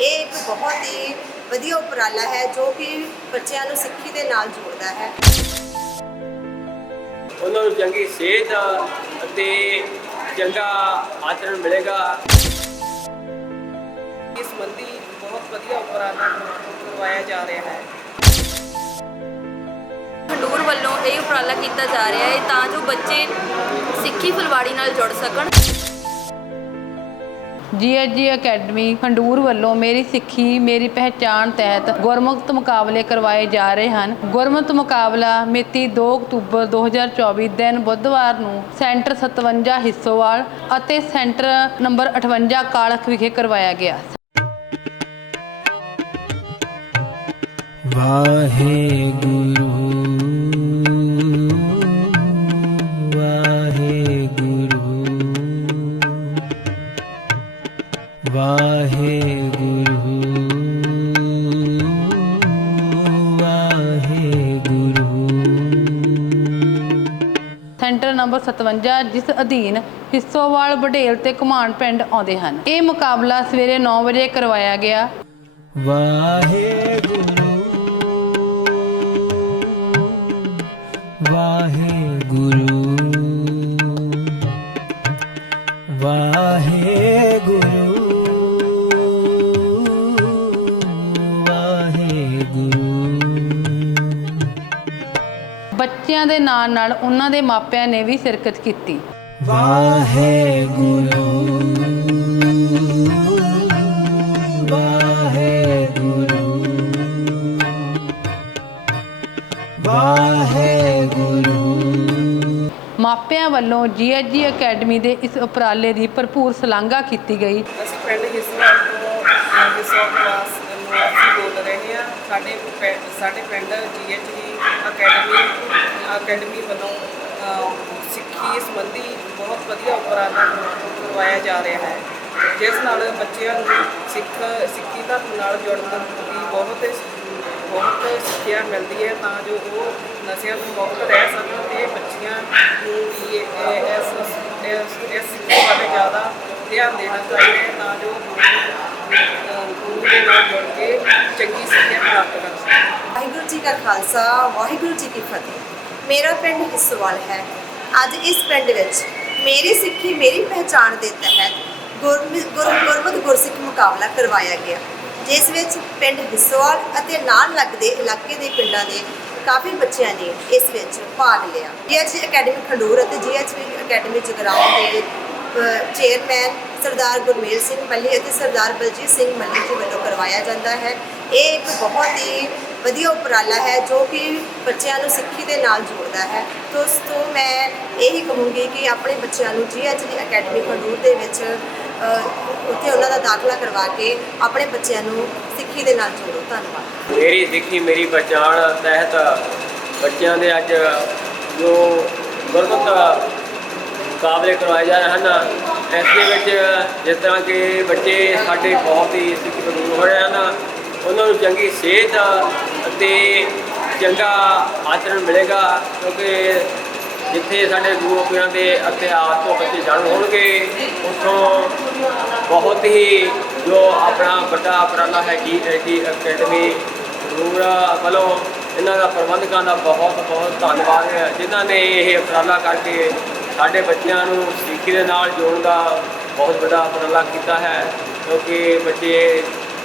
ਇਹ ਇੱਕ ਬਹੁਤ ਹੀ ਵਧੀਆ ਉਪਰਾਲਾ ਹੈ ਜੋ ਕਿ ਬੱਚਿਆਂ ਨੂੰ ਸਿੱਖੀ ਦੇ ਨਾਲ ਜੋੜਦਾ ਹੈ। ਉਹਨਾਂ ਨੂੰ ਚੰਗੀ ਸਿਹਤ ਅਤੇ ਚੰਗਾ ਆਚਰਣ ਮਿਲੇਗਾ। ਇਸ ਸੰਬੰਧੀ ਬਹੁਤ ਵਧੀਆ ਉਪਰਾਲਾ ਕਰਵਾਇਆ ਜਾ ਰਿਹਾ ਹੈ। ਖਡੂਰ ਵੱਲੋਂ ਇਹ ਉਪਰਾਲਾ ਕੀਤਾ ਜਾ ਰਿਹਾ ਹੈ ਤਾਂ ਜੋ ਬੱਚੇ ਸਿੱਖੀ ਫੁਲਵਾੜੀ ਨਾਲ ਜੁੜ ਸਕਣ। ਜੀਐਚਜੀ ਅਕੈਡਮੀ ਖੰਡੂਰ ਵੱਲੋਂ ਮੇਰੀ ਸਿੱਖੀ, ਮੇਰੀ ਪਹਿਚਾਣ ਤਹਿਤ ਗੁਰਮੁਖਤ ਮੁਕਾਬਲੇ ਕਰਵਾਏ ਜਾ ਰਹੇ ਹਨ। ਗੁਰਮੁਖਤ ਮੁਕਾਬਲਾ ਮਿਤੀ 2 ਅਕਤੂਬਰ 2024 ਦਿਨ ਬੁੱਧਵਾਰ ਨੂੰ ਸੈਂਟਰ 57 ਹਿੱਸੋਵਾਲ ਅਤੇ ਸੈਂਟਰ ਨੰਬਰ 58 ਕਾਲਖ ਵਿਖੇ ਕਰਵਾਇਆ ਗਿਆ। ਵਾਹਿਗੁਰੂ। 57 ਜਿਸ ਅਧੀਨ ਹਿੱਸੋਵਾਲ ਬਡੇਲ ਤੇ ਘੁਮਾਣ ਪਿੰਡ ਆਉਂਦੇ ਹਨ। ਇਹ ਮੁਕਾਬਲਾ ਸਵੇਰੇ 9 ਵਜੇ ਕਰਵਾਇਆ ਗਿਆ। ਵਾਹਿਗੁਰੂ ਵਾਹਿਗੁਰੂ। ਬੱਚਿਆਂ ਦੇ ਨਾਲ ਨਾਲ ਉਹਨਾਂ ਦੇ ਮਾਪਿਆਂ ਨੇ ਵੀ ਸ਼ਿਰਕਤ ਕੀਤੀ। ਵਾਹਿਗੁਰੂ ਵਾਹਿਗੁਰੂ ਵਾਹਿਗੁਰੂ। ਮਾਪਿਆਂ ਵੱਲੋਂ ਜੀਐਚਜੀ ਅਕੈਡਮੀ ਦੇ ਇਸ ਉਪਰਾਲੇ ਦੀ ਭਰਪੂਰ ਸ਼ਲਾਘਾ ਕੀਤੀ ਗਈ। ਅਸੀਂ ਪਿੰਡ ਹਿੱਸਾ ਤੋਂ ਹਿੱਸਾ ਕਲਾਸ ਬੋਲ ਰਹੇ ਹਾਂ ਸਾਡੇ ਪੈ ਸਾਡੇ ਪਿੰਡ ਜੀਐਚਡੀ ਅਕੈਡਮੀ ਅਕੈਡਮੀ ਵੱਲੋਂ ਅ, ਸਿੱਖੀ ਸੰਬੰਧੀ ਬਹੁਤ ਵਧੀਆ ਉਪਰਾਲਾ ਕਰਵਾਇਆ ਜਾ ਰਿਹਾ ਹੈ। ਜਿਸ ਨਾਲ ਬੱਚਿਆਂ ਨੂੰ ਸਿੱਖ ਸਿੱਖੀ ਧਰਮ ਨਾਲ ਜੁੜਨ ਦੀ ਬਹੁਤ ਬਹੁਤ ਸਿੱਖਿਆ ਮਿਲਦੀ ਹੈ ਤਾਂ ਜੋ ਉਹ ਨਸ਼ਿਆਂ ਤੋਂ ਮੁਕਤ ਰਹਿ ਸਕਣ ਤੇ ਬੱਚੀਆਂ ਨੂੰ ਵੀ ਇਹ- ਇਹ- ਇਸ ਇਸ ਇਸ ਸਿੱਖਿਆ ਬਾਰੇ ਜ਼ਿਆਦਾ ਧਿਆਨ ਦੇਣਾ ਚਾਹੀਦਾ ਹੈ ਤਾਂ ਜੋ ਗੁਰੂ ਦੇ ਨਾਲ ਜੁੜ ਕੇ ਚੰਗੀ ਸਿੱਖਿਆ ਪ੍ਰਾਪਤ ਕਰ ਸਕਣ ਵਾਹਿਗੁਰੂ ਜੀ ਕਾ ਖਾਲਸਾ, ਵਾਹਿਗੁਰੂ ਜੀ ਕੀ ਫਤਿਹ। ਮੇਰਾ ਪਿੰਡ ਹਿੱਸੋਵਾਲ ਹੈ। ਅੱਜ ਇਸ ਪਿੰਡ ਵਿੱਚ ਮੇਰੀ ਸਿੱਖੀ ਮੇਰੀ ਪਹਿਚਾਣ ਦੇ ਤਹਿਤ ਗੁਰਮ- ਗੁਰ, ਗੁਰਮਤਿ ਗੁਰਸਿੱਖ ਮੁਕਾਬਲਾ ਕਰਵਾਇਆ ਗਿਆ। ਜਿਸ ਵਿੱਚ ਪਿੰਡ ਹਿੱਸੋਵਾਲ ਅਤੇ ਨਾਲ ਲੱਗਦੇ ਇਲਾਕੇ ਦੇ ਪਿੰਡਾਂ ਦੇ ਕਾਫੀ ਬੱਚਿਆਂ ਨੇ ਇਸ ਵਿੱਚ ਭਾਗ ਲਿਆ। ਜੀਐਚ ਅਕੈਡਮੀ ਖੰਡੂਰ ਅਤੇ ਜੀਐਚ ਅਕੈਡਮੀ ਜਗਰਾਉਂ ਦੇ ਚੇਅਰਮੈਨ ਸਰਦਾਰ ਗੁਰਮੇਲ ਸਿੰਘ ਮੱਲੀ ਅਤੇ ਸਰਦਾਰ ਬਲਜੀਤ ਸਿੰਘ ਮੱਲੀ ਜੀ ਵੱਲੋਂ ਕਰਵਾਇਆ ਜਾਂਦਾ ਹੈ। ਇਹ ਇੱਕ ਬਹੁਤ ਹੀ ਵਧੀਆ ਉਪਰਾਲਾ ਹੈ ਜੋ ਕਿ ਬੱਚਿਆਂ ਨੂੰ ਸਿੱਖੀ ਦੇ ਨਾਲ ਜੋੜਦਾ ਹੈ। ਉਸ ਤੋਂ ਮੈਂ ਇਹੀ ਕਹੂੰਗੀ ਕਿ ਆਪਣੇ ਬੱਚਿਆਂ ਨੂੰ ਜੀਐਚਡੀ ਅਕੈਡਮੀ ਖਡੂਰ ਦੇ ਵਿੱਚ ਉੱਥੇ ਉਹਨਾਂ ਦਾ ਦਾਖਲਾ ਕਰਵਾ ਕੇ ਆਪਣੇ ਬੱਚਿਆਂ ਨੂੰ ਸਿੱਖੀ ਦੇ ਨਾਲ ਜੋੜੋ। ਧੰਨਵਾਦ। ਮੇਰੀ ਸਿੱਖੀ, ਮੇਰੀ ਪਛਾਣ ਤਹਿਤ ਬੱਚਿਆਂ ਦੇ ਅੱਜ ਜੋ ਗੁਰਮਤ ਮੁਕਾਬਲੇ ਕਰਵਾਏ ਜਾ ਰਹੇ ਹਨ। ਇਸ ਦੇ ਵਿੱਚ ਜਿਸ ਤਰ੍ਹਾਂ ਕਿ ਬੱਚੇ ਸਾਡੇ ਬਹੁਤ ਹੀ ਸਿੱਖੀ ਤੋਂ ਦੂਰ ਹੋ ਰਹੇ ਹਨ। ਉਹਨਾਂ ਨੂੰ ਚੰਗੀ ਸਿਹਤ ਅਤੇ ਚੰਗਾ ਆਚਰਣ ਮਿਲੇਗਾ ਕਿਉਂਕਿ ਜਿੱਥੇ ਸਾਡੇ ਗੁਰੂ ਪੀਰਾਂ ਦੇ ਇਤਿਹਾਸ ਤੋਂ ਬੱਚੇ ਜਾਣੂ ਹੋਣਗੇ, ਉੱਥੋਂ ਬਹੁਤ ਹੀ ਜੋ ਆਪਣਾ ਵੱਡਾ ਉਪਰਾਲਾ ਹੈ ਜੀ ਜੀ ਅਕੈਡਮੀ ਰੂਰਾ ਵੱਲੋਂ ਇਹਨਾਂ ਦਾ ਪ੍ਰਬੰਧਕਾਂ ਦਾ ਬਹੁਤ ਬਹੁਤ ਧੰਨਵਾਦ ਹੈ। ਜਿਨ੍ਹਾਂ ਨੇ ਇਹ ਉਪਰਾਲਾ ਕਰਕੇ ਸਾਡੇ ਬੱਚਿਆਂ ਨੂੰ ਸਿੱਖੀ ਦੇ ਨਾਲ ਜੋੜਨ ਦਾ ਬਹੁਤ ਵੱਡਾ ਉਪਰਾਲਾ ਕੀਤਾ ਹੈ, ਕਿਉਂਕਿ ਬੱਚੇ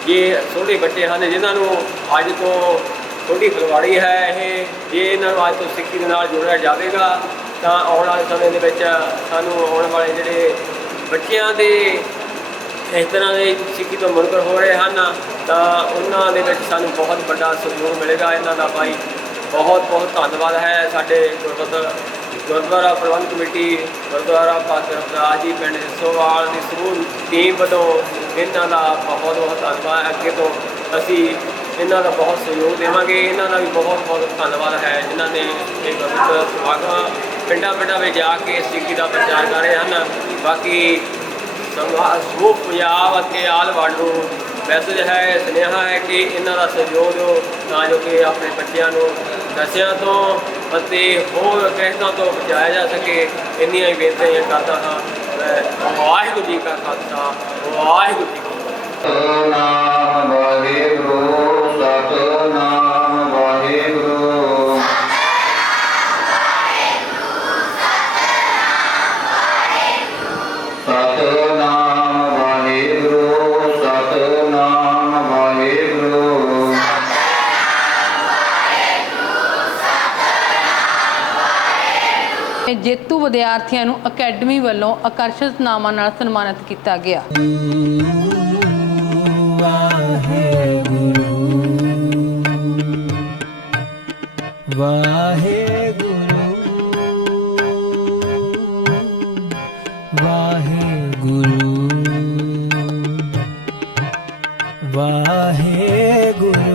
ਇਹ ਛੋਟੇ ਬੱਚੇ ਹਨ, ਜਿਨ੍ਹਾਂ ਨੂੰ ਅੱਜ ਤੋਂ ਛੋਟੀ ਫੁਲਵਾੜੀ ਹੈ, ਇਹ ਜੇ ਇਹਨਾਂ ਨੂੰ ਅੱਜ ਤੋਂ ਸਿੱਖੀ ਦੇ ਨਾਲ ਜੋੜਿਆ ਜਾਵੇਗਾ, ਤਾਂ ਆਉਣ ਵਾਲੇ ਸਮੇਂ ਦੇ ਵਿੱਚ ਸਾਨੂੰ ਆਉਣ ਵਾਲੇ ਜਿਹੜੇ ਬੱਚਿਆਂ ਦੇ ਇਸ ਤਰ੍ਹਾਂ ਦੇ ਸਿੱਖੀ ਤੋਂ ਮੁਨਕਰ ਹੋ ਰਹੇ ਹਨ, ਤਾਂ ਉਹਨਾਂ ਦੇ ਵਿੱਚ ਸਾਨੂੰ ਬਹੁਤ ਵੱਡਾ ਸਹਿਯੋਗ ਮਿਲੇਗਾ। ਇਹਨਾਂ ਦਾ ਭਾਈ ਬਹੁਤ ਬਹੁਤ ਧੰਨਵਾਦ ਹੈ ਸਾਡੇ ਗੁਰਦੁਆਰਾ ਗੁਰਦੁਆਰਾ ਪ੍ਰਬੰਧ ਕਮੇਟੀ, ਗੁਰਦੁਆਰਾ ਪਾਤਰ ਰਾਜ ਜੀ ਪਿੰਡ ਹਿੱਸੋਵਾਲ ਦੀ ਸਮੂਹ ਟੀਮ ਵੱਲੋਂ ਇਹਨਾਂ ਦਾ ਬਹੁਤ ਬਹੁਤ ਧੰਨਵਾਦ ਅੱਗੇ ਤੋਂ ਅਸੀਂ ਇਹਨਾਂ ਦਾ ਬਹੁਤ ਸਹਿਯੋਗ ਦੇਵਾਂਗੇ। ਇਹਨਾਂ ਦਾ ਵੀ ਬਹੁਤ ਬਹੁਤ ਧੰਨਵਾਦ ਹੈ। ਜਿਨ੍ਹਾਂ ਨੇ ਇਹ ਗੁਰਮਤਿ ਸਮਾਗਮ ਪਿੰਡਾਂ ਪਿੰਡਾਂ ਵਿੱਚ ਜਾ ਕੇ ਸਿੱਖੀ ਦਾ ਪ੍ਰਚਾਰ ਕਰ ਰਹੇ ਹਨ। ਬਾਕੀ ਸਮੂਹ ਪੰਜਾਬ ਅਤੇ ਆਲ ਵਰਲਡ ਨੂੰ ਮੈਸੇਜ ਹੈ, ਸੁਨੇਹਾ ਹੈ ਕਿ ਇਹਨਾਂ ਦਾ ਸਹਿਯੋਗ ਦਿਓ, ਤਾਂ ਜੋ ਕਿ ਆਪਣੇ ਬੱਚਿਆਂ ਨੂੰ ਨਸ਼ਿਆਂ ਤੋਂ ਅਤੇ ਹੋਰ ਕਹਿਤਾਂ ਤੋਂ ਬਚਾਇਆ ਜਾ ਸਕੇ, ਇੰਨੀਆਂ ਹੀ ਬੇਨਤੀਆਂ ਕਰਦਾ ਹਾਂ। ਵਾਹਿਗੁਰੂ ਜੀ ਕਾ ਖਾਲਸਾ, ਵਾਹਿਗੁਰੂ ਜੀ ਕਾ ਫਤਿਹ। ਨਾਮ ਵਾਹਿਗੁਰੂ, ਸਤਨਾਮ ਜੇਤੂ ਵਿਦਿਆਰਥੀਆਂ ਨੂੰ ਅਕੈਡਮੀ ਵੱਲੋਂ ਆਕਰਸ਼ਿਤ ਨਾਮਾਂ ਨਾਲ ਸਨਮਾਨਿਤ ਕੀਤਾ ਗਿਆ। ਵਾਹਿਗੁਰੂ ਵਾਹਿਗੁਰੂ ਵਾਹਿਗੁਰੂ।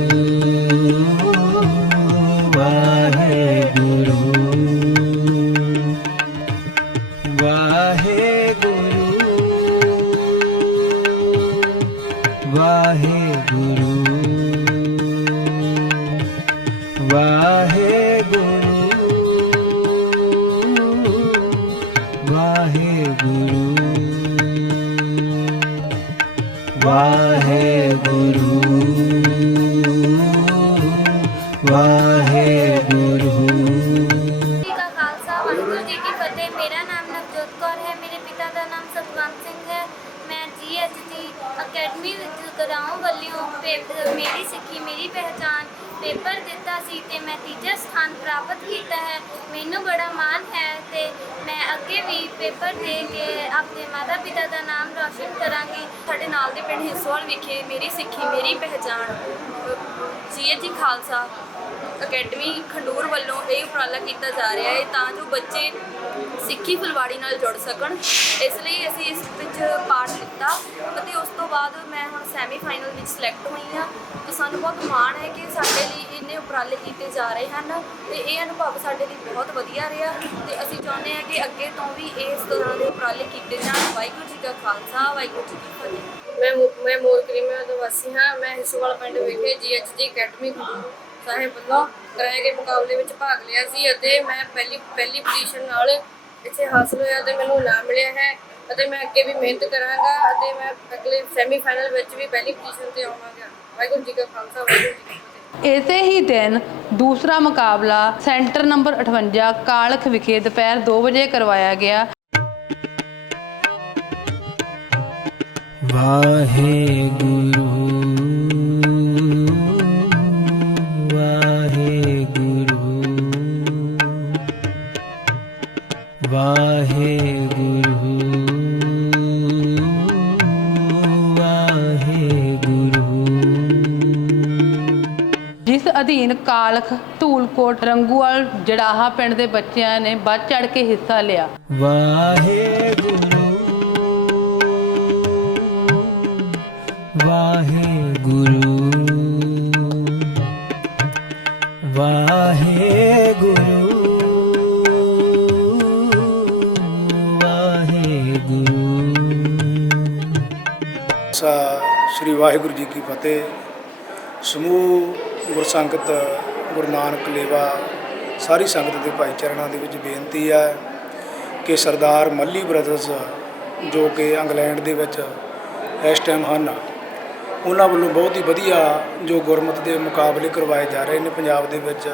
वाहे गुरु। वाहे गुरु। वाहे गुरु। खालसा, वाहगुरु जी की फतेह। मेरा नाम नवजोत कौर है, मेरे पिता का नाम सतवंत सिंह है। मैं जी अकेडमी मेरी सिक्खी मेरी पहचान ਪੇਪਰ ਦਿੱਤਾ ਸੀ ਤੇ ਮੈਂ ਤੀਜਾ ਸਥਾਨ ਪ੍ਰਾਪਤ ਕੀਤਾ ਹੈ। ਮੈਨੂੰ ਬੜਾ ਮਾਣ ਹੈ ਤੇ ਮੈਂ ਅੱਗੇ ਵੀ ਪੇਪਰ ਦੇ ਕੇ ਆਪਣੇ ਮਾਤਾ ਪਿਤਾ ਦਾ ਨਾਮ ਰੌਸ਼ਨ ਕਰਾਂਗੀ। ਸਾਡੇ ਨਾਲ ਦੇ ਪਿੰਡ ਹਿੱਸੋਵਾਲ ਵਿਖੇ ਮੇਰੀ ਸਿੱਖੀ, ਮੇਰੀ ਪਹਿਚਾਣ ਸੀਐਚਜੀ ਖਾਲਸਾ ਅਕੈਡਮੀ ਖੰਡੂਰ ਵੱਲੋਂ ਇਹ ਉਪਰਾਲਾ ਕੀਤਾ ਜਾ ਰਿਹਾ ਹੈ ਤਾਂ ਜੋ ਬੱਚੇ ਸਿੱਖੀ ਫੁਲਵਾੜੀ ਨਾਲ ਜੁੜ ਸਕਣ। ਇਸ ਲਈ ਅਸੀਂ ਇਸ ਵਿੱਚ ਪਾਠ ਲਿੱਤਾ ਅਤੇ ਉਸ ਤੋਂ ਬਾਅਦ ਮੈਂ ਹੁਣ ਵਿੱਚ ਸਿਲੈਕਟ ਹੋਈ ਹਾਂ। ਤੇ ਸਾਨੂੰ ਬਹੁਤ ਮਾਣ ਹੈ ਕਿ ਸਾਡੇ ਲਈ ਇੰਨੇ ਉਪਰਾਲੇ ਕੀਤੇ ਜਾ ਰਹੇ ਹਨ ਤੇ ਇਹ ਅਨੁਭਵ ਸਾਡੇ ਲਈ ਬਹੁਤ ਵਧੀਆ ਰਿਹਾ ਤੇ ਅਸੀਂ ਚਾਹੁੰਦੇ ਹਾਂ ਕਿ ਅੱਗੇ ਤੋਂ ਵੀ ਇਸ ਤਰ੍ਹਾਂ ਦੇ ਉਪਰਾਲੇ ਕੀਤੇ ਜਾਣ। ਵਾਹਿਗੁਰੂ ਜੀ ਕਾ ਖਾਲਸਾ, ਵਾਹਿਗੁਰੂ ਜੀ ਕੀ ਫਤਿਹ। ਮੈਂ ਮੈਂ ਮੋਰ ਕਰੀਮਾ ਦਾ ਵਾਸੀ ਹਾਂ। ਮੈਂ ਹਿੱਸੋਵਾਲ ਪਿੰਡ ਵਿਖੇ ਜੀਐਚਜੀ ਅਕੈਡਮੀ ਸਾਹਿਬ ਵੱਲੋਂ ਕਰਾਏ ਗਏ ਮੁਕਾਬਲੇ ਵਿੱਚ ਭਾਗ ਲਿਆ ਸੀ ਅਤੇ ਮੈਂ ਪਹਿਲੀ ਪਹਿਲੀ ਪੋਜੀਸ਼ਨ ਨਾਲ ਇੱਥੇ ਹਾਸਲ ਹੋਇਆ ਤੇ ਮੈਨੂੰ ਇਨਾਮ ਮਿਲਿਆ ਹੈ। ਅਤੇ ਮੈਂ ਅੱਗੇ ਵੀ ਮਿਹਨਤ ਕਰਾਂਗਾ ਅਤੇ ਮੈਂ ਅਗਲੇ ਸੈਮੀ ਫਾਈਨਲ ਵਿੱਚ ਵੀ ਪਹਿਲੀ ਪੋਜੀਸ਼ਨ ਤੇ ਆਵਾਂਗਾ। ਵਾਹਿਗੁਰੂ ਜੀ ਕਾ ਖਾਲਸਾ ਵਾਹਿਗੁਰੂ ਜੀ ਕੀ ਫਤਿਹ। ਇਸੇ ਹੀ ਦਿਨ ਦੂਸਰਾ ਮੁਕਾਬਲਾ ਸੈਂਟਰ ਨੰਬਰ 58 ਕਾਲਖ ਵਿਖੇ ਦੁਪਹਿਰ 2 ਵਜੇ ਕਰਵਾਇਆ ਗਿਆ। ਵਾਹਿਗੁਰੂ ਕਾਲਖ ਧੂਲਕੋਟ ਰੰਗੂਵਾਲ ਜੜਾਹਾ ਪਿੰਡ ਦੇ ਬੱਚਿਆਂ ਨੇ ਵੱਧ ਚੜ ਕੇ ਹਿੱਸਾ ਲਿਆ। ਵਾਹਿਗੁਰੂ ਵਾਹਿਗੁਰੂ ਵਾਹਿਗੁਰੂ ਵਾਹਿਗੁਰੂ। ਸਾ ਸ੍ਰੀ ਵਾਹਿਗੁਰੂ ਜੀ ਕੀ ਫਤਿਹ। ਸਮੂਹ ਗੁਰਸੰਗਤ ਗੁਰੂ ਨਾਨਕ ਲੇਵਾ ਸਾਰੀ ਸੰਗਤ ਦੇ ਭਾਈ ਦੇ ਵਿੱਚ ਬੇਨਤੀ ਹੈ ਕਿ ਸਰਦਾਰ ਮੱਲੀ ਬ੍ਰਦਰਸ ਜੋ ਕਿ ਇੰਗਲੈਂਡ ਦੇ ਵਿੱਚ ਇਸ ਟਾਈਮ ਹਨ, ਉਹਨਾਂ ਵੱਲੋਂ ਬਹੁਤ ਹੀ ਵਧੀਆ ਜੋ ਗੁਰਮਤ ਦੇ ਮੁਕਾਬਲੇ ਕਰਵਾਏ ਜਾ ਰਹੇ ਨੇ ਪੰਜਾਬ ਦੇ ਵਿੱਚ।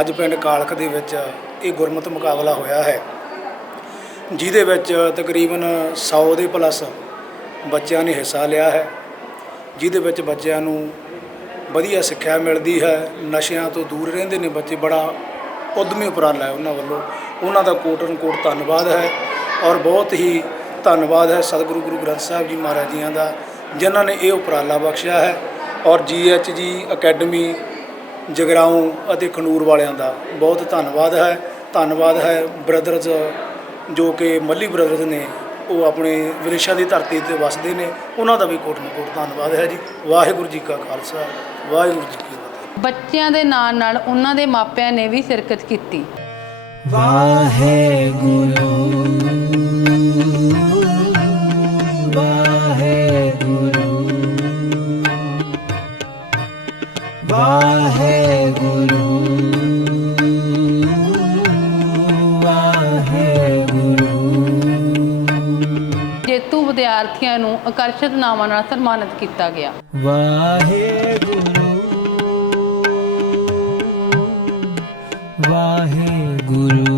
ਅੱਜ ਪਿੰਡ ਕਾਲਖ ਦੇ ਵਿੱਚ ਇਹ ਗੁਰਮਤ ਮੁਕਾਬਲਾ ਹੋਇਆ ਹੈ, ਜਿਹਦੇ ਵਿੱਚ ਤਕਰੀਬਨ 100 ਦੇ ਪਲੱਸ ਬੱਚਿਆਂ ਨੇ ਹਿੱਸਾ ਲਿਆ ਹੈ, ਜਿਹਦੇ ਵਿੱਚ ਬੱਚਿਆਂ ਨੂੰ ਵਧੀਆ ਸਿੱਖਿਆ ਮਿਲਦੀ ਹੈ, ਨਸ਼ਿਆਂ ਤੋਂ ਦੂਰ ਰਹਿੰਦੇ ਨੇ ਬੱਚੇ, ਬੜਾ ਉਦਮੀ ਉਪਰਾਲਾ ਹੈ ਉਹਨਾਂ ਵੱਲੋਂ। ਉਹਨਾਂ ਦਾ ਕੋਟਨ ਕੋਟ ਧੰਨਵਾਦ ਹੈ ਔਰ ਬਹੁਤ ਹੀ ਧੰਨਵਾਦ ਹੈ ਸਤਿਗੁਰੂ ਗੁਰੂ ਗ੍ਰੰਥ ਸਾਹਿਬ ਜੀ ਮਹਾਰਾਜ ਜੀਆਂ ਦਾ, ਜਿਨ੍ਹਾਂ ਨੇ ਇਹ ਉਪਰਾਲਾ ਬਖਸ਼ਿਆ ਹੈ ਔਰ ਜੀਐਚਜੀ ਅਕੈਡਮੀ ਜਗਰਾਉਂ ਅਤੇ ਖਨੂਰ ਵਾਲਿਆਂ ਦਾ ਬਹੁਤ ਧੰਨਵਾਦ ਹੈ। ਧੰਨਵਾਦ ਹੈ ਬ੍ਰਦਰਜ਼ ਜੋ ਕਿ ਮੱਲੀ ਬ੍ਰਦਰਜ਼ ਨੇ ਉਹ ਆਪਣੇ ਵਿਦੇਸ਼ਾਂ ਦੀ ਧਰਤੀ ਤੇ ਵਸਦੇ ਨੇ ਉਹਨਾਂ ਦਾ ਵੀ ਕੋਟਨ ਕੋਟ ਧੰਨਵਾਦ ਹੈ ਜੀ। ਵਾਹਿਗੁਰੂ ਜੀ ਕਾ ਖਾਲਸਾ ਵਾਹਿਗੁਰੂ ਜੀ ਕੀ ਫਤਿਹ। ਬੱਚਿਆਂ ਦੇ ਨਾਲ ਨਾਲ ਉਹਨਾਂ ਦੇ ਮਾਪਿਆਂ ਨੇ ਵੀ ਸ਼ਿਰਕਤ ਕੀਤੀ। ਵਾਹਿਗੁਰੂ ਵਾਹਿਗੁਰੂ ਵਾਹਿਗੁਰੂ ਵਾਹਿਗੁਰੂ। ਵਿਦਿਆਰਥੀਆਂ ਨੂੰ ਆਕਰਸ਼ਿਤ ਨਾਵਾਂ ਨਾਲ ਸਨਮਾਨਿਤ ਕੀਤਾ ਗਿਆ। ਵਾਹਿਗੁਰੂ ਵਾਹਿਗੁਰੂ।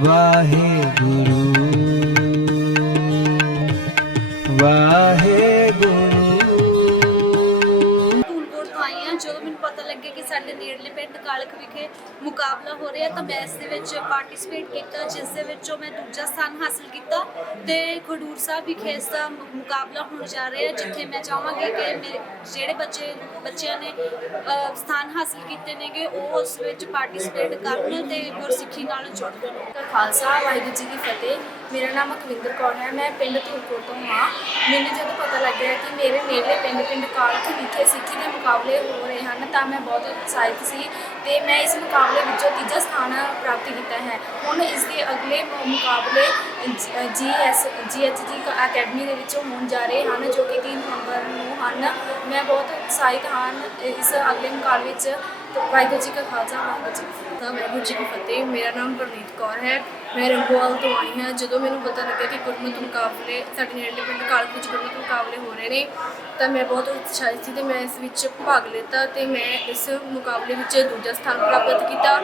ਵਾਹਿਗੁਰੂ ਵਾਹਿਗੁਰੂ ਲੱਗਿਆ ਨੇੜਲੇ ਪਿੰਡ ਕਾਲਖ ਵਿਖੇ ਮੁਕਾਬਲਾ ਹੋ ਰਿਹਾ, ਤਾਂ ਮੈਂ ਇਸ ਦੇ ਵਿੱਚ ਪਾਰਟਿਸਿਪੇਟ ਕੀਤਾ, ਜਿਸ ਦੇ ਵਿੱਚੋਂ ਮੈਂ ਦੂਜਾ ਸਥਾਨ ਹਾਸਲ ਕੀਤਾ ਤੇ ਖਡੂਰ ਸਾਹਿਬ ਵਿਖੇ ਇਸ ਦਾ ਮੁਕਾਬਲਾ ਹੋਣ ਜਾ ਰਿਹਾ, ਜਿੱਥੇ ਮੈਂ ਚਾਹਾਂਗੀ ਕਿ ਮੇਰੇ, ਜਿਹੜੇ ਬੱਚੇ, ਬੱਚਿਆਂ ਨੇ ਸਥਾਨ ਹਾਸਲ ਕੀਤੇ ਨੇਗੇ, ਉਹ ਉਸ ਵਿੱਚ ਪਾਰਟਿਸਿਪੇਟ ਕਰਨ ਤੇ ਗੁਰਸਿੱਖੀ ਨਾਲ ਜੁੜਨ ਦਾ ਖਾਲਸਾ, ਵਾਹਿਗੁਰੂ ਜੀ ਕੀ ਫਤਿਹ। ਮੇਰਾ ਨਾਮ ਅਕਵਿੰਦਰ ਕੌਰ ਹੈ, ਮੈਂ ਪਿੰਡ ਧੂਲਪੁਰ ਤੋਂ ਹਾਂ। ਮੈਨੂੰ ਜਦੋਂ ਪਤਾ ਲੱਗਿਆ ਕਿ ਮੇਰੇ ਨੇੜਲੇ ਪਿੰਡ ਪਿੰਡ ਕਾਲਖ ਵਿਖੇ ਸਿੱਖੀ ਦੇ ਮੁਕਾਬਲੇ ਹੋ ਰਹੇ ਹਨ, ਤਾਂ ਮੈਂ ਬਹੁਤ ਉਤਸ਼ਾਹਿਤ ਸੀ ਤੇ ਮੈਂ ਇਸ ਮੁਕਾਬਲੇ ਵਿੱਚੋਂ ਤੀਜਾ ਸਥਾਨ ਪ੍ਰਾਪਤ ਕੀਤਾ ਹੈ। ਹੁਣ ਇਸ ਦੇ ਅਗਲੇ ਮੁ- ਮੁਕਾਬਲੇ ਜੀਐਸ ਜੀਐਚਜੀ ਅਕੈਡਮੀ ਦੇ ਵਿੱਚੋਂ ਹੋਣ ਜਾ ਰਹੇ ਹਨ, ਜੋ ਕਿ 3 ਨਵੰਬਰ ਨੂੰ ਹਨ। ਮੈਂ ਬਹੁਤ ਉਤਸ਼ਾਹਿਤ ਹਾਂ ਇਸ ਅਗਲੇ ਮੁਕਾਬਲੇ ਵਿੱਚ। ਵਾਹਿਗੁਰੂ ਜੀ ਕਾ ਖਾਲਸਾ, ਵਾਹਿਗੁਰੂ ਜੀ ਵਾਹਿਗੁਰੂ ਜੀ ਕੀ ਫਤਿਹ। ਮੇਰਾ ਨਾਮ ਪ੍ਰਨੀਤ ਕੌਰ ਹੈ। ਮੈਂ ਰੰਗੋਵਾਲ ਤੋਂ ਆਈ ਹਾਂ, ਜਦੋਂ ਮੈਨੂੰ ਪਤਾ ਲੱਗਿਆ ਕਿ ਗੁਰਮਤਿ ਮੁਕਾਬਲੇ, ਸਾਡੇ ਨੇੜਲੇ ਪਿੰਡ ਕਾਲਜ ਵਿੱਚ ਗੁਰਮਤਿ ਮੁਕਾਬਲੇ ਹੋ ਰਹੇ ਨੇ, ਤਾਂ ਮੈਂ ਬਹੁਤ ਉਤਸ਼ਾਹਿਤ ਸੀ ਤੇ ਮੈਂ ਇਸ ਵਿੱਚ ਭਾਗ ਲਿੱਤਾ ਤੇ ਮੈਂ ਇਸ ਮੁਕਾਬਲੇ ਵਿੱਚ ਦੂਜਾ ਸਥਾਨ ਪ੍ਰਾਪਤ ਕੀਤਾ।